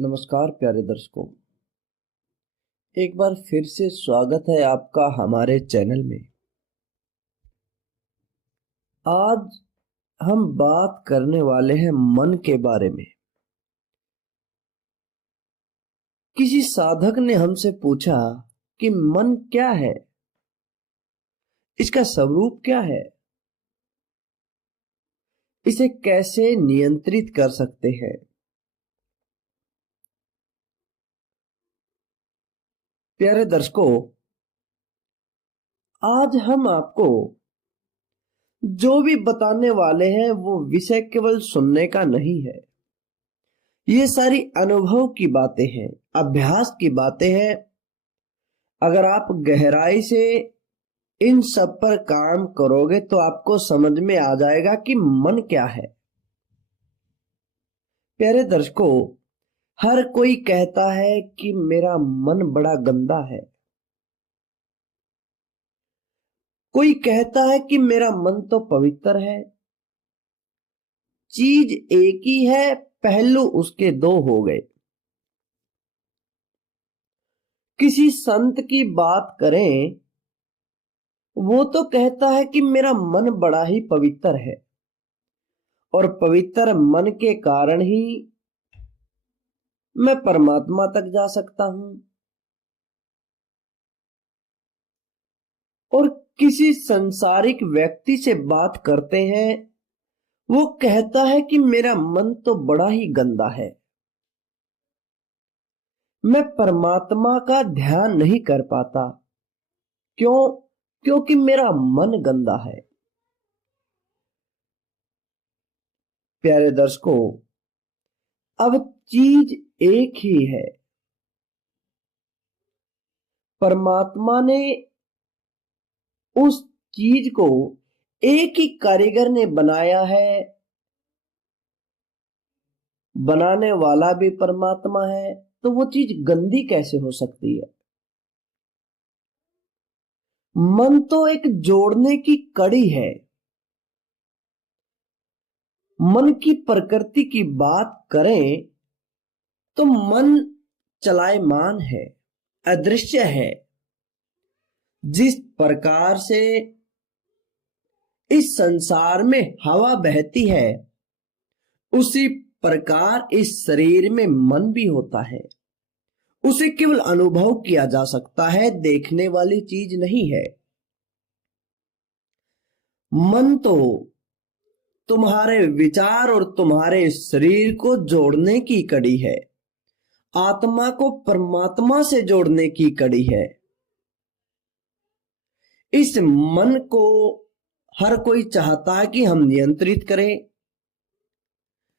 नमस्कार प्यारे दर्शकों, एक बार फिर से स्वागत है आपका हमारे चैनल में। आज हम बात करने वाले हैं मन के बारे में। किसी साधक ने हमसे पूछा कि मन क्या है, इसका स्वरूप क्या है, इसे कैसे नियंत्रित कर सकते हैं। प्यारे दर्शकों, आज हम आपको जो भी बताने वाले हैं वो विषय केवल सुनने का नहीं है। ये सारी अनुभव की बातें हैं, अभ्यास की बातें हैं। अगर आप गहराई से इन सब पर काम करोगे तो आपको समझ में आ जाएगा कि मन क्या है। प्यारे दर्शकों, हर कोई कहता है कि मेरा मन बड़ा गंदा है। कोई कहता है कि मेरा मन तो पवित्र है। चीज एक ही है, पहलू उसके दो हो गए। किसी संत की बात करें, वो तो कहता है कि मेरा मन बड़ा ही पवित्र है और पवित्र मन के कारण ही मैं परमात्मा तक जा सकता हूं। और किसी संसारिक व्यक्ति से बात करते हैं, वो कहता है कि मेरा मन तो बड़ा ही गंदा है, मैं परमात्मा का ध्यान नहीं कर पाता। क्यों? क्योंकि मेरा मन गंदा है। प्यारे दर्शकों, अब चीज एक ही है। परमात्मा ने उस चीज को, एक ही कारीगर ने बनाया है। बनाने वाला भी परमात्मा है, तो वो चीज गंदी कैसे हो सकती है? मन तो एक जोड़ने की कड़ी है। मन की प्रकृति की बात करें तो मन चलायमान है, अदृश्य है। जिस प्रकार से इस संसार में हवा बहती है, उसी प्रकार इस शरीर में मन भी होता है। उसे केवल अनुभव किया जा सकता है, देखने वाली चीज नहीं है। मन तो तुम्हारे विचार और तुम्हारे शरीर को जोड़ने की कड़ी है, आत्मा को परमात्मा से जोड़ने की कड़ी है। इस मन को हर कोई चाहता है कि हम नियंत्रित करें,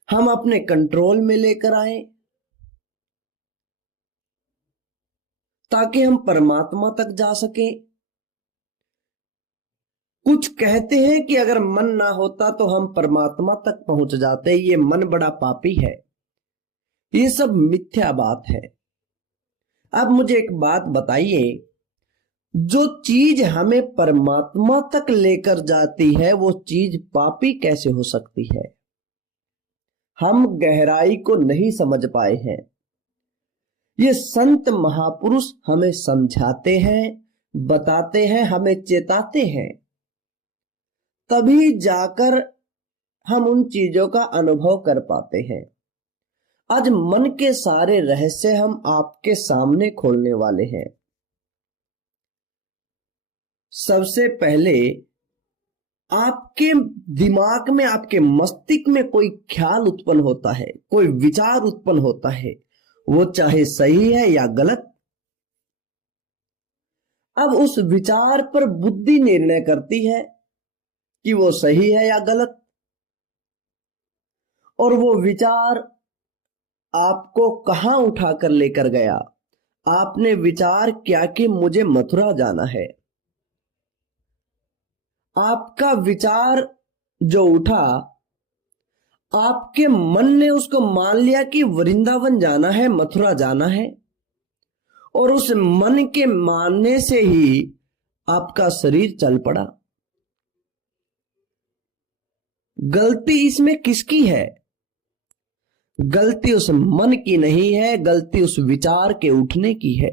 हम अपने कंट्रोल में लेकर आए, ताकि हम परमात्मा तक जा सकें। कुछ कहते हैं कि अगर मन ना होता तो हम परमात्मा तक पहुंच जाते, ये मन बड़ा पापी है। ये सब मिथ्या बात है। अब मुझे एक बात बताइए, जो चीज हमें परमात्मा तक लेकर जाती है वो चीज पापी कैसे हो सकती है? हम गहराई को नहीं समझ पाए हैं। ये संत महापुरुष हमें समझाते हैं, बताते हैं, हमें चेताते हैं, तभी जाकर हम उन चीजों का अनुभव कर पाते हैं। आज मन के सारे रहस्य हम आपके सामने खोलने वाले हैं। सबसे पहले आपके दिमाग में, आपके मस्तिष्क में कोई ख्याल उत्पन्न होता है, कोई विचार उत्पन्न होता है, वो चाहे सही है या गलत। अब उस विचार पर बुद्धि निर्णय करती है कि वो सही है या गलत। और वो विचार आपको कहां उठाकर लेकर गया? आपने विचार किया कि मुझे मथुरा जाना है। आपका विचार जो उठा, आपके मन ने उसको मान लिया कि वृंदावन जाना है, मथुरा जाना है। और उस मन के मानने से ही आपका शरीर चल पड़ा। गलती इसमें किसकी है? गलती उस मन की नहीं है, गलती उस विचार के उठने की है।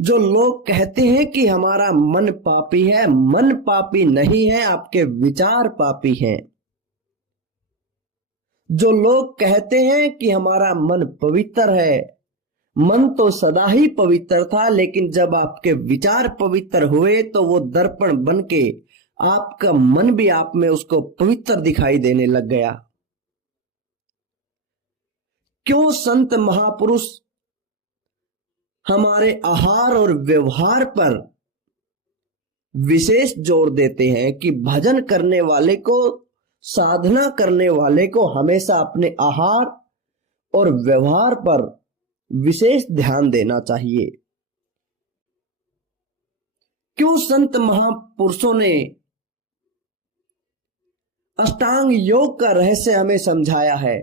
जो लोग कहते हैं कि हमारा मन पापी है, मन पापी नहीं है, आपके विचार पापी हैं। जो लोग कहते हैं कि हमारा मन पवित्र है, मन तो सदा ही पवित्र था, लेकिन जब आपके विचार पवित्र हुए तो वो दर्पण बन के आपका मन भी आप में उसको पवित्र दिखाई देने लग गया। क्यों संत महापुरुष हमारे आहार और व्यवहार पर विशेष जोर देते हैं कि भजन करने वाले को, साधना करने वाले को हमेशा अपने आहार और व्यवहार पर विशेष ध्यान देना चाहिए। क्यों संत महापुरुषों ने अष्टांग योग का रहस्य हमें समझाया है।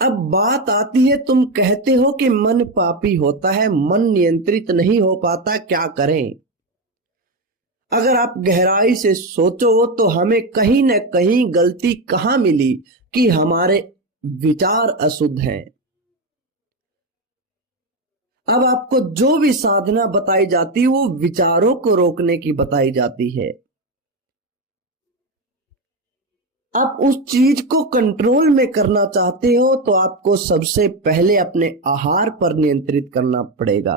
अब बात आती है, तुम कहते हो कि मन पापी होता है, मन नियंत्रित नहीं हो पाता, क्या करें? अगर आप गहराई से सोचो तो हमें कहीं न कहीं गलती कहां मिली कि हमारे विचार अशुद्ध हैं। अब आपको जो भी साधना बताई जाती है वो विचारों को रोकने की बताई जाती है। आप उस चीज को कंट्रोल में करना चाहते हो तो आपको सबसे पहले अपने आहार पर नियंत्रित करना पड़ेगा।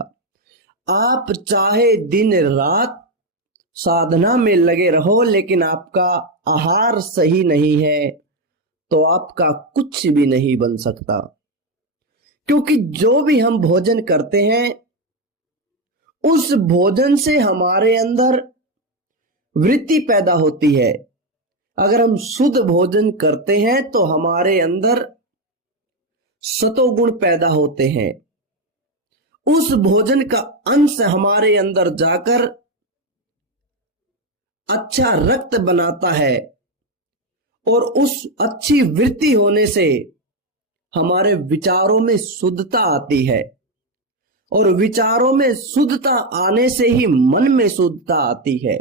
आप चाहे दिन रात साधना में लगे रहो, लेकिन आपका आहार सही नहीं है तो आपका कुछ भी नहीं बन सकता। क्योंकि जो भी हम भोजन करते हैं उस भोजन से हमारे अंदर वृत्ति पैदा होती है। अगर हम शुद्ध भोजन करते हैं तो हमारे अंदर सतोगुण पैदा होते हैं। उस भोजन का अंश हमारे अंदर जाकर अच्छा रक्त बनाता है और उस अच्छी वृत्ति होने से हमारे विचारों में शुद्धता आती है और विचारों में शुद्धता आने से ही मन में शुद्धता आती है।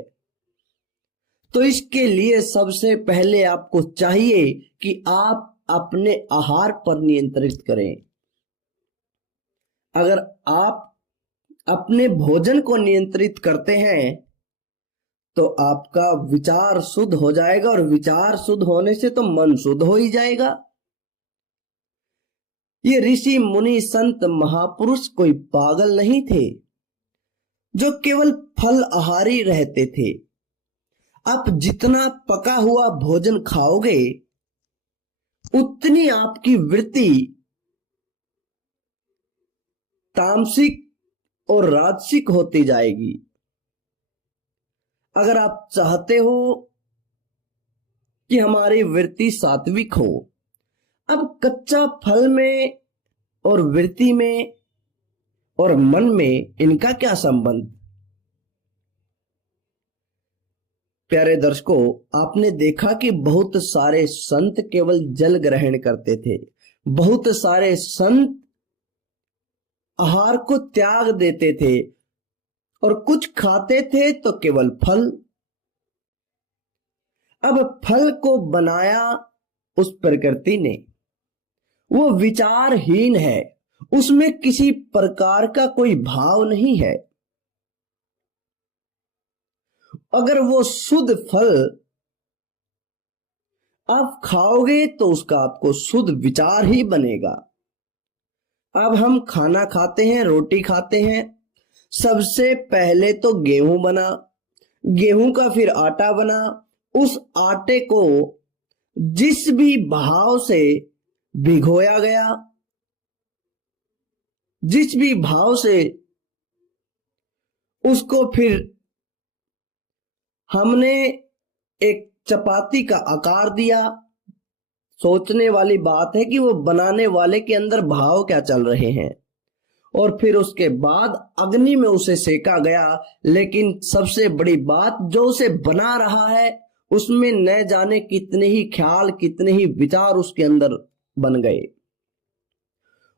तो इसके लिए सबसे पहले आपको चाहिए कि आप अपने आहार पर नियंत्रित करें। अगर आप अपने भोजन को नियंत्रित करते हैं तो आपका विचार शुद्ध हो जाएगा और विचार शुद्ध होने से तो मन शुद्ध हो ही जाएगा। ये ऋषि मुनि संत महापुरुष कोई पागल नहीं थे जो केवल फल आहारी रहते थे। आप जितना पका हुआ भोजन खाओगे उतनी आपकी वृत्ति तामसिक और राजसिक होती जाएगी। अगर आप चाहते हो कि हमारी वृत्ति सात्विक हो, अब कच्चा फल में और वृत्ति में और मन में इनका क्या संबंध? प्यारे दर्शकों, आपने देखा कि बहुत सारे संत केवल जल ग्रहण करते थे, बहुत सारे संत आहार को त्याग देते थे और कुछ खाते थे तो केवल फल। अब फल को बनाया उस प्रकृति ने, वो विचारहीन है, उसमें किसी प्रकार का कोई भाव नहीं है। अगर वो शुद्ध फल आप खाओगे तो उसका आपको शुद्ध विचार ही बनेगा। अब हम खाना खाते हैं, रोटी खाते हैं, सबसे पहले तो गेहूं बना, गेहूं का फिर आटा बना। उस आटे को जिस भी भाव से भिगोया गया, जिस भी भाव से उसको फिर हमने एक चपाती का आकार दिया, सोचने वाली बात है कि वो बनाने वाले के अंदर भाव क्या चल रहे हैं। और फिर उसके बाद अग्नि में उसे सेका गया। लेकिन सबसे बड़ी बात, जो उसे बना रहा है उसमें न जाने कितने ही ख्याल, कितने ही विचार उसके अंदर बन गए।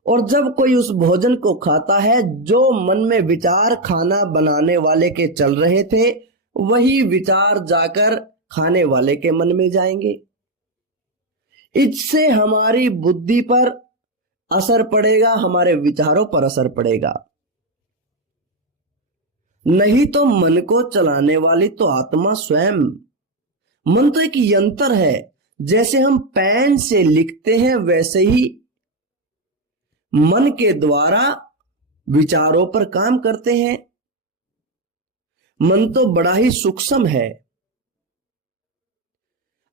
और जब कोई उस भोजन को खाता है, जो मन में विचार खाना बनाने वाले के चल रहे थे, वही विचार जाकर खाने वाले के मन में जाएंगे। इससे हमारी बुद्धि पर असर पड़ेगा, हमारे विचारों पर असर पड़ेगा। नहीं तो मन को चलाने वाली तो आत्मा स्वयं। मन तो एक यंत्र है। जैसे हम पेन से लिखते हैं वैसे ही मन के द्वारा विचारों पर काम करते हैं। मन तो बड़ा ही सूक्ष्म है।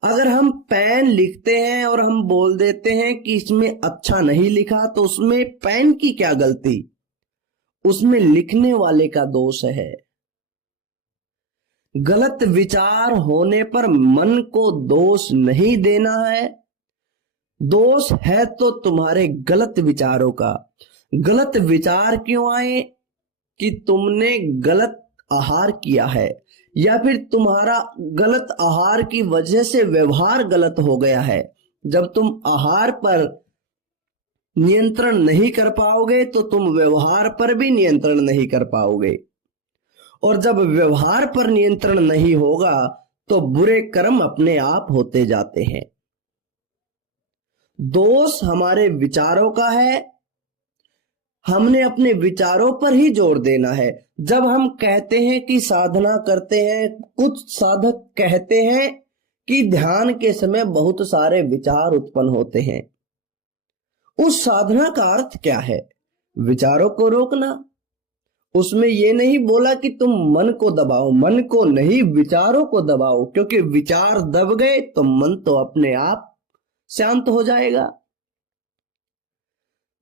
अगर हम पेन लिखते हैं और हम बोल देते हैं कि इसमें अच्छा नहीं लिखा, तो उसमें पेन की क्या गलती, उसमें लिखने वाले का दोष है। गलत विचार होने पर मन को दोष नहीं देना है। दोष है तो तुम्हारे गलत विचारों का। गलत विचार क्यों आए? कि तुमने गलत आहार किया है, या फिर तुम्हारा गलत आहार की वजह से व्यवहार गलत हो गया है। जब तुम आहार पर नियंत्रण नहीं कर पाओगे तो तुम व्यवहार पर भी नियंत्रण नहीं कर पाओगे, और जब व्यवहार पर नियंत्रण नहीं होगा तो बुरे कर्म अपने आप होते जाते हैं। दोष हमारे विचारों का है। हमने अपने विचारों पर ही जोर देना है। जब हम कहते हैं कि साधना करते हैं, कुछ साधक कहते हैं कि ध्यान के समय बहुत सारे विचार उत्पन्न होते हैं। उस साधना का अर्थ क्या है? विचारों को रोकना। उसमें यह नहीं बोला कि तुम मन को दबाओ, मन को नहीं, विचारों को दबाओ, क्योंकि विचार दब गए तो मन तो अपने आप शांत हो जाएगा।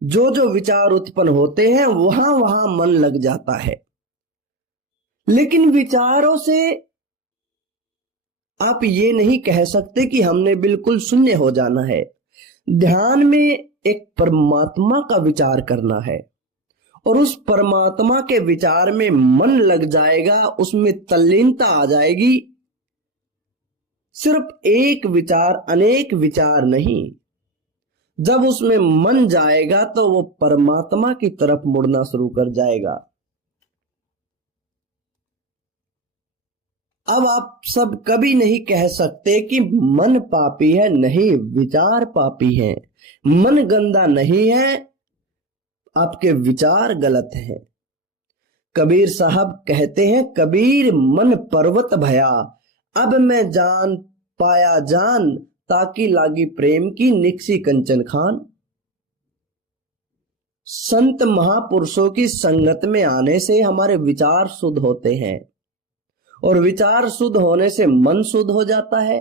जो जो विचार उत्पन्न होते हैं वहां वहां मन लग जाता है। लेकिन विचारों से आप ये नहीं कह सकते कि हमने बिल्कुल शून्य हो जाना है। ध्यान में एक परमात्मा का विचार करना है, और उस परमात्मा के विचार में मन लग जाएगा, उसमें तल्लीनता आ जाएगी। सिर्फ एक विचार, अनेक विचार नहीं। जब उसमें मन जाएगा तो वो परमात्मा की तरफ मुड़ना शुरू कर जाएगा। अब आप सब कभी नहीं कह सकते कि मन पापी है। नहीं, विचार पापी हैं। मन गंदा नहीं है, आपके विचार गलत हैं। कबीर साहब कहते हैं, कबीर मन पर्वत भया, अब मैं जान पाया जान, ताकि लागी प्रेम की निकसी कंचन खान। संत महापुरुषों की संगत में आने से हमारे विचार शुद्ध होते हैं, और विचार शुद्ध होने से मन शुद्ध हो जाता है,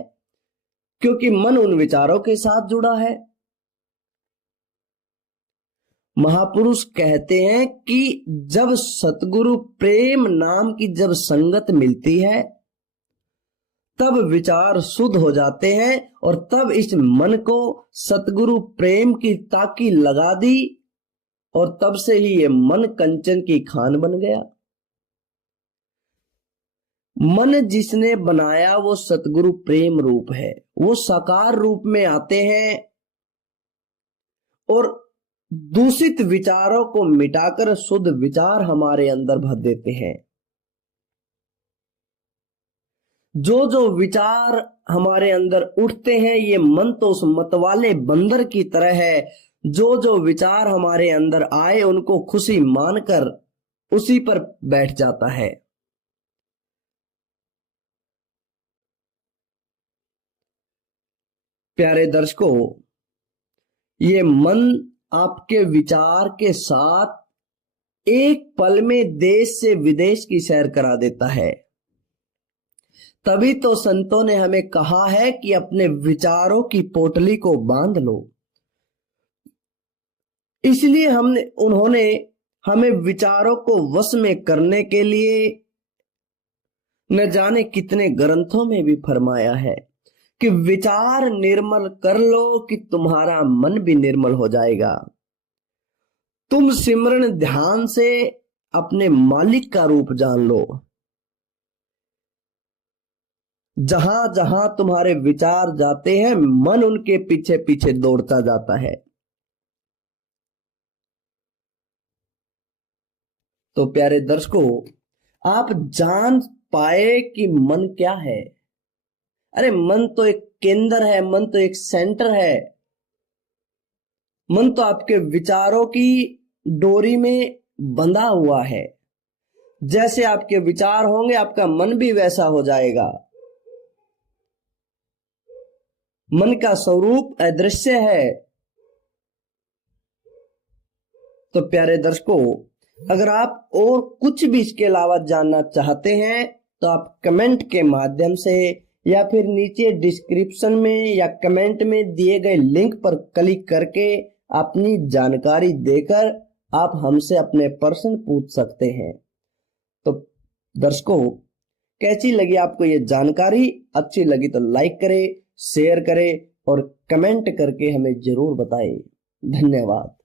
क्योंकि मन उन विचारों के साथ जुड़ा है। महापुरुष कहते हैं कि जब सतगुरु प्रेम नाम की जब संगत मिलती है तब विचार शुद्ध हो जाते हैं, और तब इस मन को सतगुरु प्रेम की ताकी लगा दी, और तब से ही ये मन कंचन की खान बन गया। मन जिसने बनाया वो सतगुरु प्रेम रूप है। वो साकार रूप में आते हैं और दूषित विचारों को मिटाकर शुद्ध विचार हमारे अंदर भर देते हैं। जो जो विचार हमारे अंदर उठते हैं, ये मन तो उस मतवाले बंदर की तरह है। जो जो विचार हमारे अंदर आए उनको खुशी मानकर उसी पर बैठ जाता है। प्यारे दर्शकों, ये मन आपके विचार के साथ एक पल में देश से विदेश की सैर करा देता है। तभी तो संतों ने हमें कहा है कि अपने विचारों की पोटली को बांध लो। इसलिए उन्होंने हमें विचारों को वश में करने के लिए न जाने कितने ग्रंथों में भी फरमाया है कि विचार निर्मल कर लो कि तुम्हारा मन भी निर्मल हो जाएगा। तुम सिमरन ध्यान से अपने मालिक का रूप जान लो। जहां जहां तुम्हारे विचार जाते हैं, मन उनके पीछे पीछे दौड़ता जाता है। तो प्यारे दर्शकों, आप जान पाए कि मन क्या है। अरे मन तो एक केंद्र है, मन तो एक सेंटर है। मन तो आपके विचारों की डोरी में बंधा हुआ है। जैसे आपके विचार होंगे आपका मन भी वैसा हो जाएगा। मन का स्वरूप अदृश्य है। तो प्यारे दर्शकों, अगर आप और कुछ भी इसके अलावा जानना चाहते हैं तो आप कमेंट के माध्यम से या फिर नीचे डिस्क्रिप्शन में या कमेंट में दिए गए लिंक पर क्लिक करके अपनी जानकारी देकर आप हमसे अपने प्रश्न पूछ सकते हैं। तो दर्शकों, कैसी लगी आपको ये जानकारी? अच्छी लगी तो लाइक करें, शेयर करें और कमेंट करके हमें जरूर बताएं। धन्यवाद।